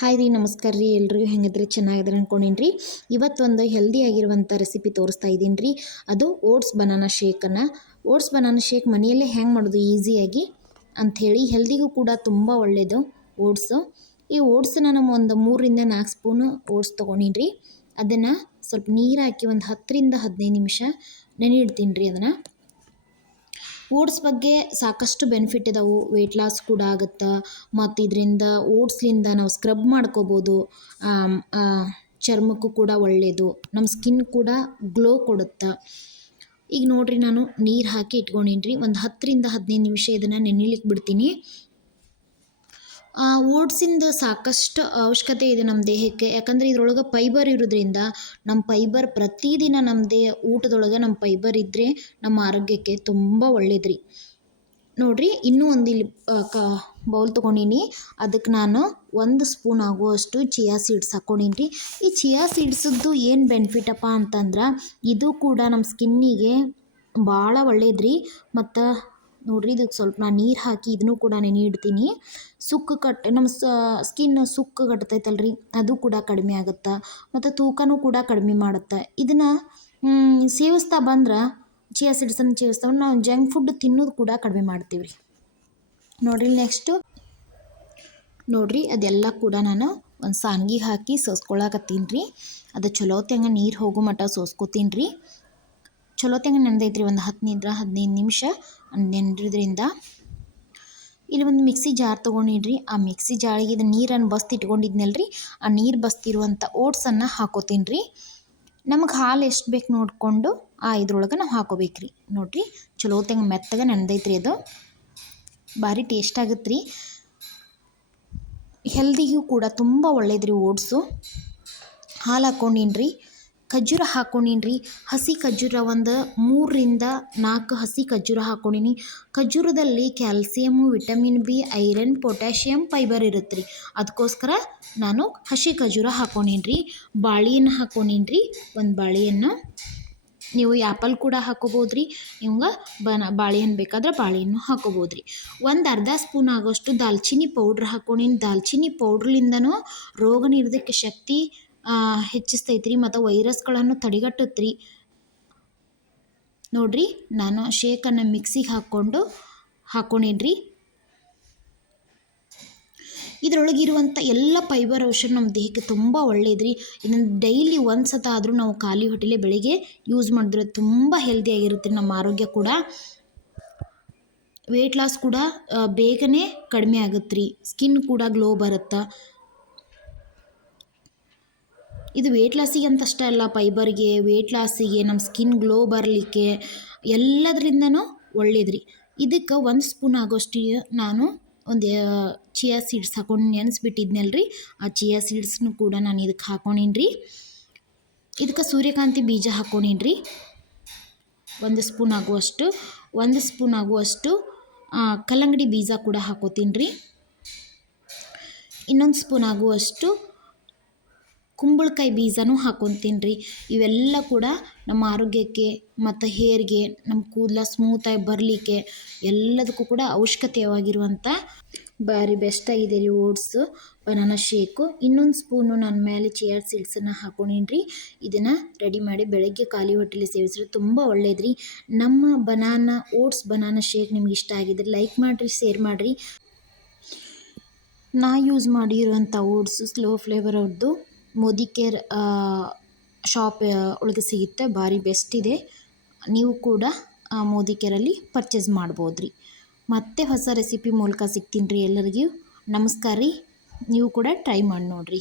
Hi ರೀ, ನಮಸ್ಕಾರ ರೀ. ಎಲ್ರಿಗೂ ಹೆಂಗಿದ್ರಿ? ಚೆನ್ನಾಗಿದ್ರೆ ಅಂದ್ಕೊಂಡೀನಿ. ಇವತ್ತೊಂದು ಹೆಲ್ದಿ ಆಗಿರುವಂಥ ರೆಸಿಪಿ ತೋರಿಸ್ತಾ ಇದ್ದೀನಿ ರೀ. ಅದು ಓಟ್ಸ್ ಬನಾನಾ ಶೇಕನ್ನು. ಓಟ್ಸ್ ಬನಾನಾ ಶೇಕ್ ಮನೆಯಲ್ಲೇ ಹೆಂಗೆ ಮಾಡೋದು ಈಸಿಯಾಗಿ ಅಂಥೇಳಿ, ಹೆಲ್ದಿಗೂ ಕೂಡ ತುಂಬ ಒಳ್ಳೆಯದು ಓಟ್ಸು. ಈ ಓಟ್ಸನ್ನ ನಾನು ಒಂದು 3-4 ಸ್ಪೂನು ಓಟ್ಸ್ ತೊಗೊಂಡಿನಿ ರೀ. ಅದನ್ನು ಸ್ವಲ್ಪ ನೀರು ಹಾಕಿ ಒಂದು 10-15 ನಿಮಿಷ ನೆನೆ ಇಡ್ತೀನಿ ರೀ. ಅದನ್ನು ಓಟ್ಸ್ ಬಗ್ಗೆ ಸಾಕಷ್ಟು ಬೆನಿಫಿಟ್ ಇದಾವೆ. ವೆಯ್ಟ್ ಲಾಸ್ ಕೂಡ ಆಗುತ್ತೆ. ಮತ್ತು ಇದರಿಂದ ಓಟ್ಸ್ಲಿಂದ ನಾವು ಸ್ಕ್ರಬ್ ಮಾಡ್ಕೋಬೋದು. ಚರ್ಮಕ್ಕೂ ಕೂಡ ಒಳ್ಳೆಯದು. ನಮ್ಮ ಸ್ಕಿನ್ ಕೂಡ ಗ್ಲೋ ಕೊಡುತ್ತೆ. ಈಗ ನೋಡಿರಿ, ನಾನು ನೀರು ಹಾಕಿ ಇಟ್ಕೊಂಡಿನಿ ರೀ. ಒಂದು 10-15 ನಿಮಿಷ ಇದನ್ನು ನೆನೆಲಿಕ್ಕೆ ಬಿಡ್ತೀನಿ. ಓಟ್ಸಿಂದ ಸಾಕಷ್ಟು ಅವಶ್ಯಕತೆ ಇದೆ ನಮ್ಮ ದೇಹಕ್ಕೆ. ಯಾಕಂದರೆ ಇದ್ರೊಳಗೆ ಫೈಬರ್ ಇರೋದ್ರಿಂದ ನಮ್ಮ ಫೈಬರ್ ಪ್ರತಿದಿನ ನಮ್ಮ ಊಟದೊಳಗೆ ನಮ್ಮ ಫೈಬರ್ ಇದ್ದರೆ ನಮ್ಮ ಆರೋಗ್ಯಕ್ಕೆ ತುಂಬ ಒಳ್ಳೇದು ರೀ. ನೋಡಿರಿ, ಇನ್ನೂ ಒಂದು ಇಲ್ಲಿ ಬೌಲ್ ತೊಗೊಂಡಿನಿ. ಅದಕ್ಕೆ ನಾನು 1 ಸ್ಪೂನ್ ಆಗುವಷ್ಟು ಚಿಯಾ ಸೀಡ್ಸ್ ಹಾಕ್ಕೊಂಡೀನಿ ರೀ. ಈ ಚಿಯಾ ಸೀಡ್ಸದ್ದು ಏನು ಬೆನಿಫಿಟಪ್ಪ ಅಂತಂದ್ರೆ, ಇದು ಕೂಡ ನಮ್ಮ ಸ್ಕಿನ್ನಿಗೆ ಭಾಳ ಒಳ್ಳೇದು ರೀ. ಮತ್ತು ನೋಡಿರಿ, ಇದಕ್ಕೆ ಸ್ವಲ್ಪ ನಾನು ನೀರು ಹಾಕಿ ಇದನ್ನು ಕೂಡ ನೆನೆ ಇಡ್ತೀನಿ. ನಮ್ಮ ಸ್ಕಿನ್ ಸುಕ್ಕು ಕಟ್ತೈತಲ್ರಿ, ಅದು ಕೂಡ ಕಡಿಮೆ ಆಗುತ್ತೆ. ಮತ್ತು ತೂಕನೂ ಕೂಡ ಕಡಿಮೆ ಮಾಡುತ್ತೆ. ಇದನ್ನು ಸೇವಿಸ್ತಾ ಬಂದ್ರೆ, ಚಿಯಾ ಸೀಡ್ಸನ್ನು ಸೇವಿಸ್ತಾ ಬಂದ್ರೆ ನಾವು ಜಂಕ್ ಫುಡ್ ತಿನ್ನೋದು ಕೂಡ ಕಡಿಮೆ ಮಾಡ್ತೀವಿ ರೀ. ನೋಡಿರಿ, ನೆಕ್ಸ್ಟು ನೋಡಿರಿ, ಅದೆಲ್ಲ ಕೂಡ ನಾನು ಒಂದು ಸಾನ್ಗಿಗೆ ಹಾಕಿ ಸೋಸ್ಕೊಳಕತ್ತೀನಿ ರೀ. ಅದು ಚಲೋ ತಂಗ ನೀರು ಹೋಗೋ ಮಟ್ಟ ಸೋಸ್ಕೊತೀನಿ ರೀ. ಚಲೋ ತಂಗ ನೆನೆದೈತ್ರಿ. ಒಂದು 10-15 ನಿಮಿಷ ನೆನೆದ್ರಿಂದ ಇಲ್ಲಿ ಒಂದು ಮಿಕ್ಸಿ ಜಾರ್ ತೊಗೊಂಡಿಡ್ರಿ. ಆ ಮಿಕ್ಸಿ ಜಾರಿಗೆ ಇದು ನೀರನ್ನು ಬಸ್ತಿ ಇಟ್ಕೊಂಡಿದ್ನಲ್ರಿ, ಆ ನೀರು ಬಸ್ತಿರುವಂಥ ಓಟ್ಸನ್ನು ಹಾಕೋತೀನಿ ರೀ. ನಮಗೆ ಹಾಲು ಎಷ್ಟು ಬೇಕು ನೋಡಿಕೊಂಡು ಇದ್ರೊಳಗೆ ನಾವು ಹಾಕೋಬೇಕ್ರಿ. ನೋಡಿರಿ, ಚಲೋ ತಂಗ ಮೆತ್ತಗೆ ನೆನೆದೈತ್ರಿ. ಅದು ಭಾರಿ ಟೇಸ್ಟ್ ಆಗುತ್ತೆ ರೀ. ಹೆಲ್ದಿಗೂ ಕೂಡ ತುಂಬ ಒಳ್ಳೇದು ರೀ ಓಟ್ಸು. ಹಾಲು ಹಾಕ್ಕೊಂಡಿನಿ ರೀ. ಖರ್ಜೂರ ಹಾಕ್ಕೊಂಡಿನಿ ರೀ. ಹಸಿ ಖರ್ಜೂರ ಒಂದು 3-4 ಹಸಿ ಖರ್ಜೂರ ಹಾಕ್ಕೊಂಡಿನಿ. ಖರ್ಜೂರದಲ್ಲಿ calcium, vitamin B, iron, potassium, fibre ಇರುತ್ತೆ ರೀ. ಅದಕ್ಕೋಸ್ಕರ ನಾನು ಹಸಿ ಖರ್ಜೂರ ಹಾಕ್ಕೊಂಡಿನಿ ರೀ. ಬಾಳೆಹಣ್ಣು ಹಾಕ್ಕೊಂಡಿನಿ ರೀ. ಒಂದು ಬಾಳೆಹಣ್ಣು, ನೀವು ಆ್ಯಪಲ್ ಕೂಡ ಹಾಕೋಬೋದು ರೀ. ನಿಮ್ಗೆ ಬಾಳೆಹಣ್ಣು ಬೇಕಾದ್ರೆ ಬಾಳೆಹಣ್ಣು ಹಾಕೋಬೋದು ರೀ. ಒಂದು ಅರ್ಧ ಸ್ಪೂನ್ ಆಗೋಷ್ಟು ದಾಲ್ಚಿನ್ನಿ ಪೌಡ್ರ್ ಹಾಕ್ಕೊಂಡಿನಿ. ದಾಲ್ಚಿನ್ನಿ ಪೌಡ್ರ್ಲಿಂದನೂ ರೋಗ ನಿರೋಧಕ ಶಕ್ತಿ ಹೆಚ್ಚಿಸ್ತೈತ್ರಿ ಮತ್ತು ವೈರಸ್ಗಳನ್ನು ತಡೆಗಟ್ಟುತ್ತೆ ರೀ. ನೋಡಿರಿ, ನಾನು ಶೇಕನ್ನು ಮಿಕ್ಸಿಗೆ ಹಾಕ್ಕೊಂಡೀನಿ ರೀ. ಇದರೊಳಗಿರುವಂಥ ಎಲ್ಲ ಫೈಬರ್ ಅಂಶ ನಮ್ಮ ದೇಹಕ್ಕೆ ತುಂಬ ಒಳ್ಳೇದು ರೀ. ಇದನ್ನು ಡೈಲಿ ಒಂದು ಸತ ಆದರೂ ನಾವು ಖಾಲಿ ಹೊಟ್ಟೆಲೆ ಬೆಳಿಗ್ಗೆ ಯೂಸ್ ಮಾಡಿದ್ರೆ ತುಂಬ ಹೆಲ್ದಿಯಾಗಿರುತ್ತೆ ನಮ್ಮ ಆರೋಗ್ಯ ಕೂಡ. ವೆಯ್ಟ್ ಲಾಸ್ ಕೂಡ ಬೇಗನೆ ಕಡಿಮೆ ಆಗುತ್ತೆ ರೀ. ಸ್ಕಿನ್ ಕೂಡ ಗ್ಲೋ ಬರುತ್ತೆ. ಇದು ವೆಯ್ಟ್ ಲಾಸಿಗೆ ಅಂತಷ್ಟೇ ಅಲ್ಲ, ಫೈಬರ್ಗೆ, ವೆಯ್ಟ್ ಲಾಸಿಗೆ, ನಮ್ಮ ಸ್ಕಿನ್ ಗ್ಲೋ ಬರಲಿಕ್ಕೆ ಎಲ್ಲದರಿಂದನೂ ಒಳ್ಳೇದು ರೀ. ಇದಕ್ಕೆ 1 ಸ್ಪೂನ್ ಆಗೋಷ್ಟು ನಾನು ಒಂದು ಚಿಯಾ ಸೀಡ್ಸ್ ಹಾಕ್ಕೊಂಡು ನೆನೆಸ್ಬಿಟ್ಟಿದ್ನಲ್ರಿ, ಆ ಚಿಯಾ ಸೀಡ್ಸ್ನು ಕೂಡ ನಾನು ಇದಕ್ಕೆ ಹಾಕ್ಕೊಂಡಿನಿ ರೀ. ಇದಕ್ಕೆ ಸೂರ್ಯಕಾಂತಿ ಬೀಜ ಹಾಕ್ಕೊಂಡಿನಿ ರೀ. 1 ಸ್ಪೂನ್ ಆಗುವಷ್ಟು ಕಲ್ಲಂಗಡಿ ಬೀಜ ಕೂಡ ಹಾಕೋತೀನಿ ರೀ. ಇನ್ನೊಂದು ಸ್ಪೂನ್ ಆಗುವಷ್ಟು ಕುಂಬಳಕಾಯಿ ಬೀಜನೂ ಹಾಕ್ಕೊತೀನಿ ರೀ. ಇವೆಲ್ಲ ಕೂಡ ನಮ್ಮ ಆರೋಗ್ಯಕ್ಕೆ ಮತ್ತು ಹೇರ್ಗೆ, ನಮ್ಮ ಕೂದಲ ಸ್ಮೂತಾಗಿ ಬರಲಿಕ್ಕೆ ಎಲ್ಲದಕ್ಕೂ ಕೂಡ ಅವಶ್ಯಕತೆಯಾಗಿರುವಂಥ ಭಾರಿ ಬೆಸ್ಟಾಗಿದೆ ರೀ ಓಟ್ಸು ಬನಾನಾ ಶೇಕು. ಇನ್ನೊಂದು ಸ್ಪೂನು ನಾನು ಮೇಲೆ ಚಿಯಾ ಸೀಡ್ಸನ್ನು ಹಾಕ್ಕೊಂಡಿನಿ ರೀ. ಇದನ್ನು ರೆಡಿ ಮಾಡಿ ಬೆಳಗ್ಗೆ ಖಾಲಿ ಹೊಟ್ಟೆಲಿ ಸೇವಿಸಿದ್ರೆ ತುಂಬ ಒಳ್ಳೇದು ರೀ. ನಮ್ಮ ಓಟ್ಸ್ ಬನಾನಾ ಶೇಕ್ ನಿಮ್ಗೆ ಇಷ್ಟ ಆಗಿದ್ರೆ ಲೈಕ್ ಮಾಡಿರಿ, ಶೇರ್ ಮಾಡಿರಿ. ನಾ ಯೂಸ್ ಮಾಡಿರುವಂಥ ಓಟ್ಸು ಸ್ಲೋ ಫ್ಲೇವರ್ ಅವ್ರದ್ದು ಮೋದಿ ಕೇರ್ ಶಾಪ್ ಒಳಗೆ ಸಿಗುತ್ತೆ. ಭಾರಿ ಬೆಸ್ಟ್ ಇದೆ. ನೀವು ಕೂಡ ಮೋದಿ ಕೇರಲ್ಲಿ ಪರ್ಚೇಸ್ ಮಾಡ್ಬೋದು ರೀ. ಮತ್ತೆ ಹೊಸ ರೆಸಿಪಿ ಮೂಲಕ ಸಿಗ್ತೀನಿ ರೀ. ಎಲ್ಲರಿಗೂ ನಮಸ್ಕಾರ ರೀ. ನೀವು ಕೂಡ ಟ್ರೈ ಮಾಡಿ ನೋಡಿರಿ.